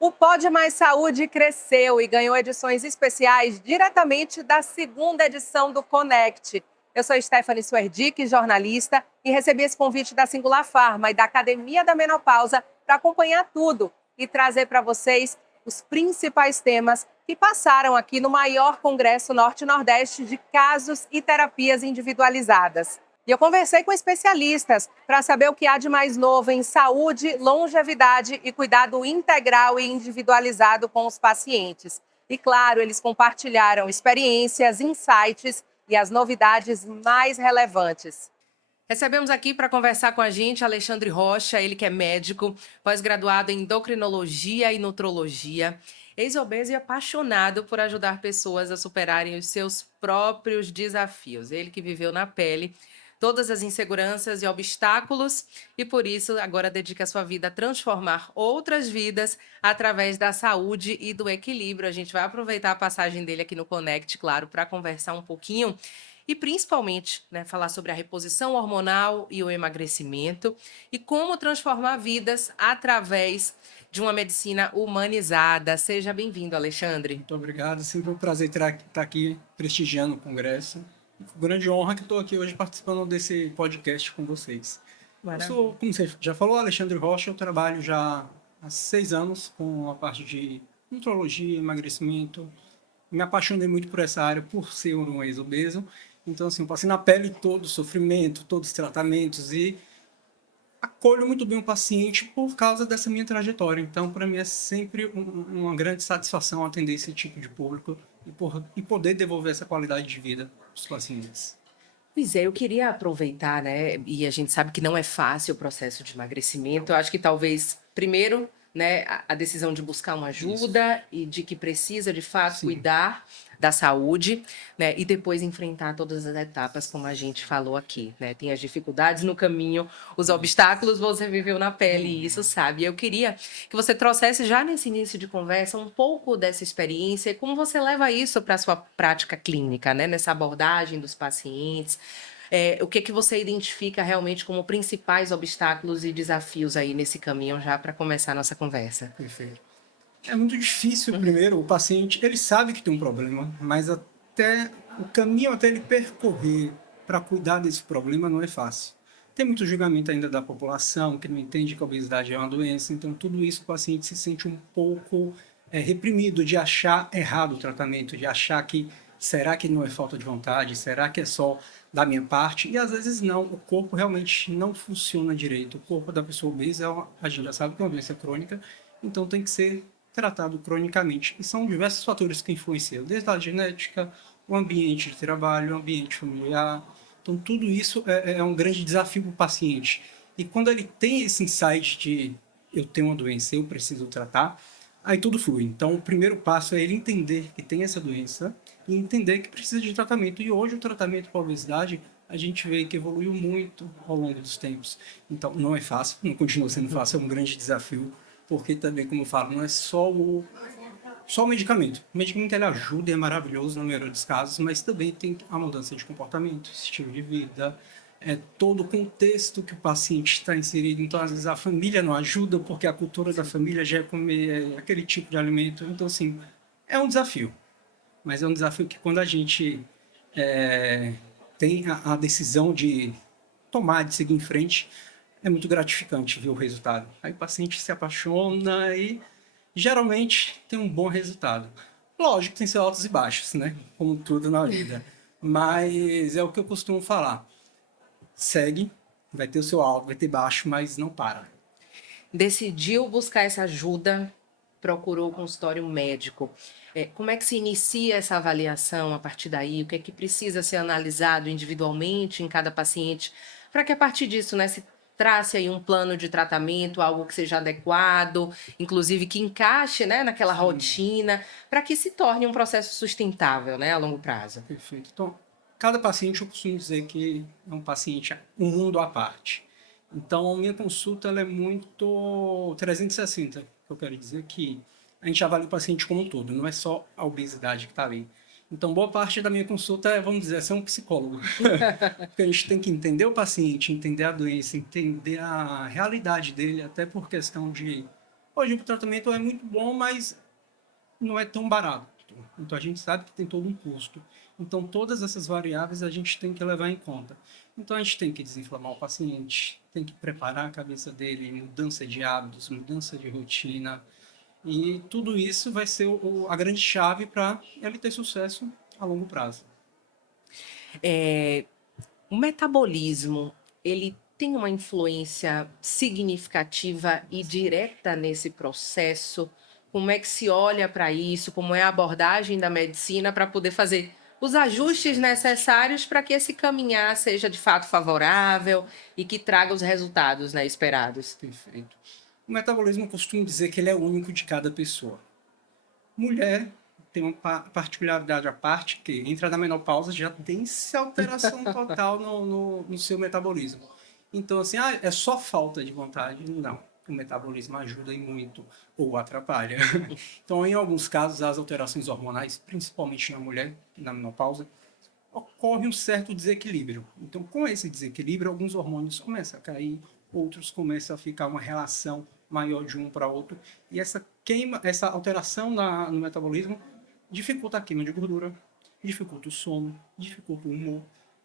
O Pode Mais Saúde cresceu e ganhou edições especiais diretamente da segunda edição do Connect. Eu sou Stephanie Suerdick, jornalista, e recebi esse convite da Singular Pharma e da Academia da Menopausa para acompanhar tudo e trazer para vocês os principais temas que passaram aqui no maior congresso Norte-Nordeste de casos e terapias individualizadas. E eu conversei com especialistas para saber o que há de mais novo em saúde, longevidade e cuidado integral e individualizado com os pacientes. E claro, eles compartilharam experiências, insights e as novidades mais relevantes. Recebemos aqui para conversar com a gente Alexandre Rocha, ele que é médico, pós-graduado em endocrinologia e nutrologia, ex-obeso e apaixonado por ajudar pessoas a superarem os seus próprios desafios. Ele que viveu na pele todas as inseguranças e obstáculos e, por isso, agora dedica a sua vida a transformar outras vidas através da saúde e do equilíbrio. A gente vai aproveitar a passagem dele aqui no Connect, claro, para conversar um pouquinho e, principalmente, falar sobre a reposição hormonal e o emagrecimento e como transformar vidas através de uma medicina humanizada. Seja bem-vindo, Alexandre. Muito obrigado. Sempre um prazer estar aqui prestigiando o Congresso. Grande honra que estou aqui hoje participando desse podcast com vocês. Maravilha. Eu sou, como você já falou, Alexandre Rocha. Eu trabalho já há 6 anos com a parte de nutrologia, emagrecimento. Me apaixonei muito por essa área, por ser um ex-obeso. Então, assim, eu passei na pele todo o sofrimento, todos os tratamentos e acolho muito bem o paciente por causa dessa minha trajetória. Então, para mim é sempre uma grande satisfação atender esse tipo de público e poder devolver essa qualidade de vida aos pacientes. Pois é, eu queria aproveitar, e a gente sabe que não é fácil o processo de emagrecimento. Eu acho que talvez, primeiro, a decisão de buscar uma ajuda. Isso. E de que precisa, de fato, sim, cuidar da saúde, e depois enfrentar todas as etapas, como a gente falou aqui, Tem as dificuldades no caminho, os obstáculos você viveu na pele, e isso sabe. Eu queria que você trouxesse já nesse início de conversa um pouco dessa experiência e como você leva isso para a sua prática clínica, nessa abordagem dos pacientes. O que você identifica realmente como principais obstáculos e desafios aí nesse caminho, já para começar a nossa conversa? Perfeito. É muito difícil, primeiro, o paciente, ele sabe que tem um problema, mas até o caminho até ele percorrer para cuidar desse problema não é fácil. Tem muito julgamento ainda da população, que não entende que a obesidade é uma doença, então tudo isso o paciente se sente um pouco reprimido de achar errado o tratamento, de achar que será que não é falta de vontade, será que é só da minha parte? E às vezes não, o corpo realmente não funciona direito. O corpo da pessoa obesa, a gente já sabe que é uma doença crônica, então tem que ser tratado cronicamente. E são diversos fatores que influenciam, desde a genética, o ambiente de trabalho, o ambiente familiar. Então, tudo isso é um grande desafio para o paciente. E quando ele tem esse insight de eu tenho uma doença, eu preciso tratar, aí tudo flui. Então, o primeiro passo é ele entender que tem essa doença e entender que precisa de tratamento. E hoje o tratamento para a obesidade, a gente vê que evoluiu muito ao longo dos tempos. Então, não é fácil, não continua sendo fácil, é um grande desafio. Porque também, como eu falo, não é só o medicamento. O medicamento ele ajuda e é maravilhoso na maioria dos casos, mas também tem a mudança de comportamento, estilo de vida, todo o contexto que o paciente está inserido. Então, às vezes, a família não ajuda, porque a cultura da família já é comer aquele tipo de alimento. Então, assim, é um desafio. Mas é um desafio que quando a gente tem a decisão de tomar, de seguir em frente, é muito gratificante ver o resultado. Aí o paciente se apaixona e geralmente tem um bom resultado. Lógico que tem seus altos e baixos, como tudo na vida. Mas é o que eu costumo falar. Segue, vai ter o seu alto, vai ter baixo, mas não para. Decidiu buscar essa ajuda, procurou o consultório médico. Como é que se inicia essa avaliação a partir daí? O que é que precisa ser analisado individualmente em cada paciente? Para que a partir disso, se trace aí um plano de tratamento, algo que seja adequado, inclusive que encaixe, naquela Sim. rotina, para que se torne um processo sustentável, a longo prazo. Perfeito. Então, cada paciente eu costumo dizer que é um paciente, um mundo à parte. Então, a minha consulta ela é muito 360, que eu quero dizer que a gente avalia o paciente como um todo, não é só a obesidade que está ali. Então, boa parte da minha consulta é, vamos dizer, ser um psicólogo. Porque a gente tem que entender o paciente, entender a doença, entender a realidade dele, até por questão de... Hoje o tratamento é muito bom, mas não é tão barato. Então, a gente sabe que tem todo um custo. Então, todas essas variáveis a gente tem que levar em conta. Então, a gente tem que desinflamar o paciente, tem que preparar a cabeça dele, mudança de hábitos, mudança de rotina. E tudo isso vai ser a grande chave para ele ter sucesso a longo prazo. O metabolismo, ele tem uma influência significativa e direta nesse processo? Como é que se olha para isso? Como é a abordagem da medicina para poder fazer os ajustes necessários para que esse caminhar seja de fato favorável e que traga os resultados, né, esperados? Perfeito. O metabolismo eu costumo dizer que ele é único de cada pessoa. Mulher tem uma particularidade à parte, que entra na menopausa já tem essa alteração total no seu metabolismo. Então, assim, é só falta de vontade? Não. O metabolismo ajuda e muito, ou atrapalha. Então, em alguns casos, as alterações hormonais, principalmente na mulher, na menopausa, ocorre um certo desequilíbrio. Então, com esse desequilíbrio, alguns hormônios começam a cair, outros começam a ficar uma relação maior de um para outro, e essa alteração no metabolismo dificulta a queima de gordura, dificulta o sono, dificulta o humor,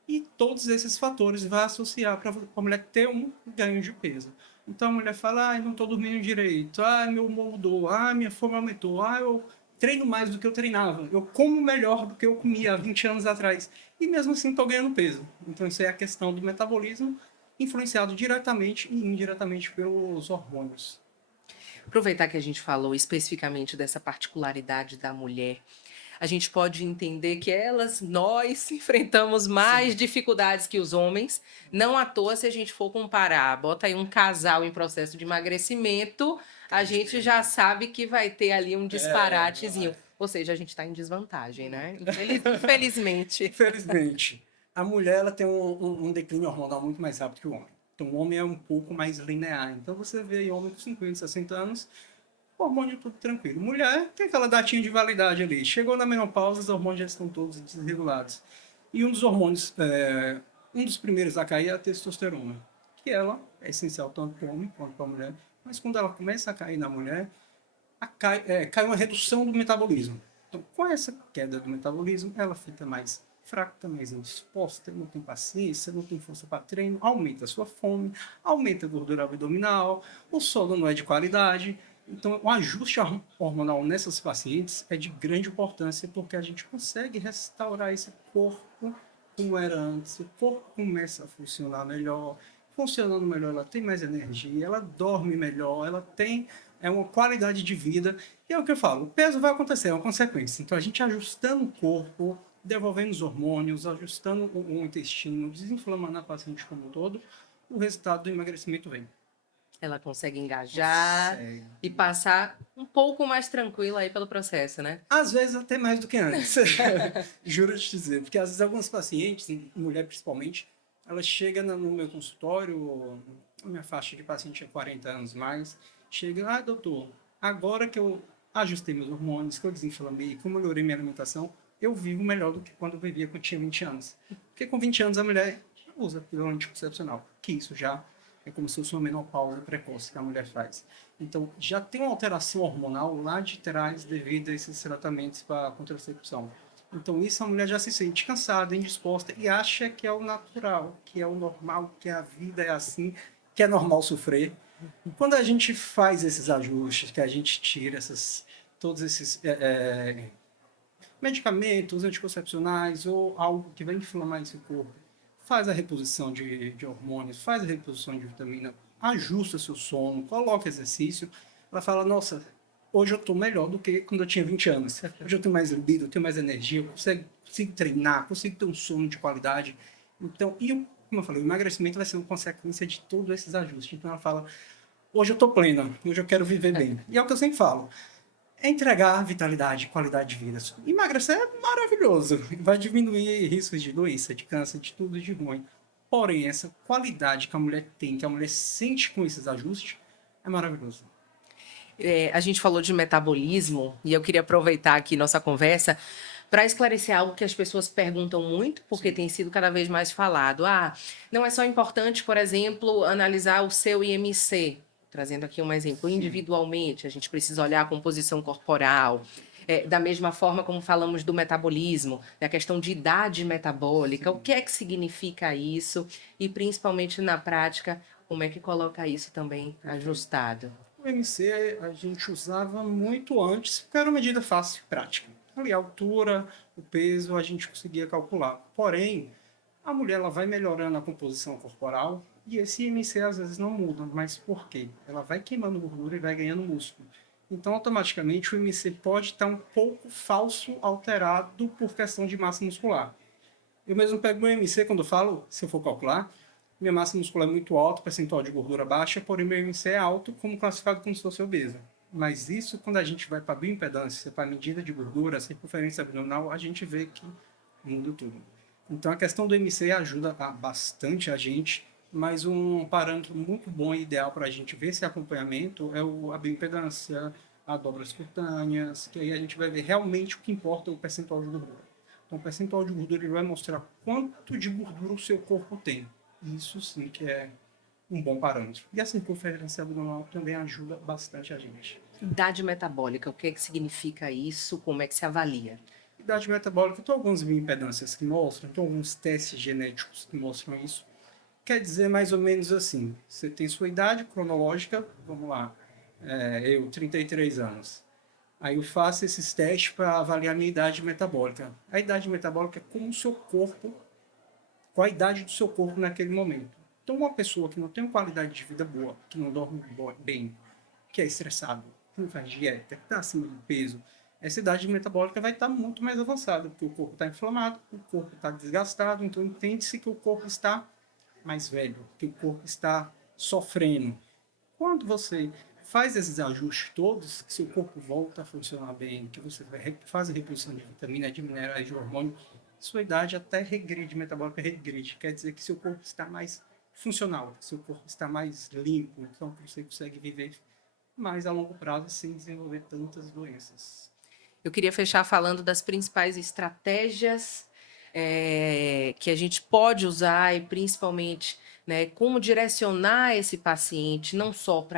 e todos esses fatores vão associar para a mulher ter um ganho de peso. Então a mulher fala, não estou dormindo direito, meu humor mudou, minha fome aumentou, eu treino mais do que eu treinava, eu como melhor do que eu comia há 20 anos atrás, e mesmo assim estou ganhando peso. Então isso é a questão do metabolismo, influenciado diretamente e indiretamente pelos hormônios. Aproveitar que a gente falou especificamente dessa particularidade da mulher, a gente pode entender que nós enfrentamos mais dificuldades que os homens. Não à toa, se a gente for comparar, bota aí um casal em processo de emagrecimento, a gente já sabe que vai ter ali um disparatezinho. Ou seja, a gente está em desvantagem, né? Infelizmente. Infelizmente. A mulher ela tem um declínio hormonal muito mais rápido que o homem. Então, o homem é um pouco mais linear. Então, você vê homem com 50, 60 anos, hormônio tudo tranquilo. Mulher tem aquela datinha de validade ali. Chegou na menopausa, os hormônios já estão todos desregulados. E um dos hormônios, um dos primeiros a cair é a testosterona, que ela é essencial tanto para o homem quanto para a mulher. Mas quando ela começa a cair na mulher, cai uma redução do metabolismo. Então, com essa queda do metabolismo, ela fica mais fraca, mais indisposta, não tem paciência, não tem força para treino, aumenta a sua fome, aumenta a gordura abdominal, o sono não é de qualidade. Então, o ajuste hormonal nessas pacientes é de grande importância porque a gente consegue restaurar esse corpo como era antes. O corpo começa a funcionar melhor, funcionando melhor, ela tem mais energia, ela dorme melhor, ela tem uma qualidade de vida. E é o que eu falo, o peso vai acontecer, é uma consequência. Então, a gente ajustando o corpo, devolvendo os hormônios, ajustando o intestino, desinflamando a paciente como um todo, o resultado do emagrecimento vem. Ela consegue engajar e passar um pouco mais tranquila aí pelo processo, né? Às vezes até mais do que antes. Juro te dizer. Porque às vezes algumas pacientes, mulher principalmente, ela chega no meu consultório, a minha faixa de paciente é 40 anos mais, chega, doutor, agora que eu ajustei meus hormônios, que eu desinflamei, que eu melhorei minha alimentação, eu vivo melhor do que quando eu vivia quando tinha 20 anos. Porque com 20 anos a mulher usa pílula anticoncepcional, que isso já é como se fosse uma menopausa precoce que a mulher faz. Então, já tem uma alteração hormonal lá de trás devido a esses tratamentos para contracepção. Então, isso a mulher já se sente cansada, indisposta e acha que é o natural, que é o normal, que a vida é assim, que é normal sofrer. Quando a gente faz esses ajustes, que a gente tira todos esses medicamentos anticoncepcionais ou algo que vai inflamar esse corpo, faz a reposição de hormônios, faz a reposição de vitamina, ajusta seu sono, coloca exercício, ela fala, nossa, hoje eu estou melhor do que quando eu tinha 20 anos. Hoje eu tenho mais libido, eu tenho mais energia, eu consigo treinar, consigo ter um sono de qualidade. Então, como eu falei, o emagrecimento vai ser uma consequência de todos esses ajustes. Então ela fala, hoje eu estou plena, hoje eu quero viver bem. E é o que eu sempre falo, é entregar vitalidade, qualidade de vida. Emagrecer é maravilhoso, vai diminuir riscos de doença, de câncer, de tudo de ruim. Porém, essa qualidade que a mulher tem, que a mulher sente com esses ajustes, é maravilhoso. A gente falou de metabolismo e eu queria aproveitar aqui nossa conversa para esclarecer algo que as pessoas perguntam muito, porque tem sido cada vez mais falado. Não é só importante, por exemplo, analisar o seu IMC, trazendo aqui um exemplo, individualmente, a gente precisa olhar a composição corporal, da mesma forma como falamos do metabolismo, da questão de idade metabólica, o que é que significa isso e, principalmente na prática, como é que coloca isso também ajustado? O MC a gente usava muito antes, porque era uma medida fácil e prática. Ali, a altura, o peso, a gente conseguia calcular. Porém, a mulher ela vai melhorando a composição corporal e esse IMC às vezes não muda. Mas por quê? Ela vai queimando gordura e vai ganhando músculo. Então, automaticamente, o IMC pode estar um pouco falso, alterado por questão de massa muscular. Eu mesmo pego meu IMC quando eu falo, se eu for calcular, minha massa muscular é muito alta, percentual de gordura baixa, porém meu IMC é alto, como classificado como se fosse obesa. Mas isso, quando a gente vai para a bioimpedância, para a medida de gordura, a circunferência abdominal, a gente vê que muda tudo. Então a questão do IMC ajuda bastante a gente, mas um parâmetro muito bom e ideal para a gente ver esse acompanhamento é a bioimpedância, as dobras cutâneas, que aí a gente vai ver realmente o que importa é o percentual de gordura. Então o percentual de gordura ele vai mostrar quanto de gordura o seu corpo tem. Isso sim que é um bom parâmetro. E a circunferência abdominal também ajuda bastante a gente. Idade metabólica, o que é que significa isso? Como é que se avalia? Idade metabólica, tem algumas bioimpedâncias que mostram, tem alguns testes genéticos que mostram isso. Quer dizer mais ou menos assim, você tem sua idade cronológica, vamos lá, eu, 33 anos. Aí eu faço esses testes para avaliar a minha idade metabólica. A idade metabólica é como o seu corpo, qual a idade do seu corpo naquele momento. Então, uma pessoa que não tem uma qualidade de vida boa, que não dorme bem, que é estressado, que não faz dieta, que está acima do peso, essa idade metabólica vai estar muito mais avançada, porque o corpo está inflamado, o corpo está desgastado, então entende-se que o corpo está mais velho, que o corpo está sofrendo. Quando você faz esses ajustes todos, que seu corpo volta a funcionar bem, que você faz a reposição de vitamina, de minerais, de hormônio, sua idade até regride, metabólica regride. Quer dizer que seu corpo está mais funcional, seu corpo está mais limpo, então você consegue viver mais a longo prazo sem desenvolver tantas doenças. Eu queria fechar falando das principais estratégias que a gente pode usar e principalmente, né, como direcionar esse paciente, não só para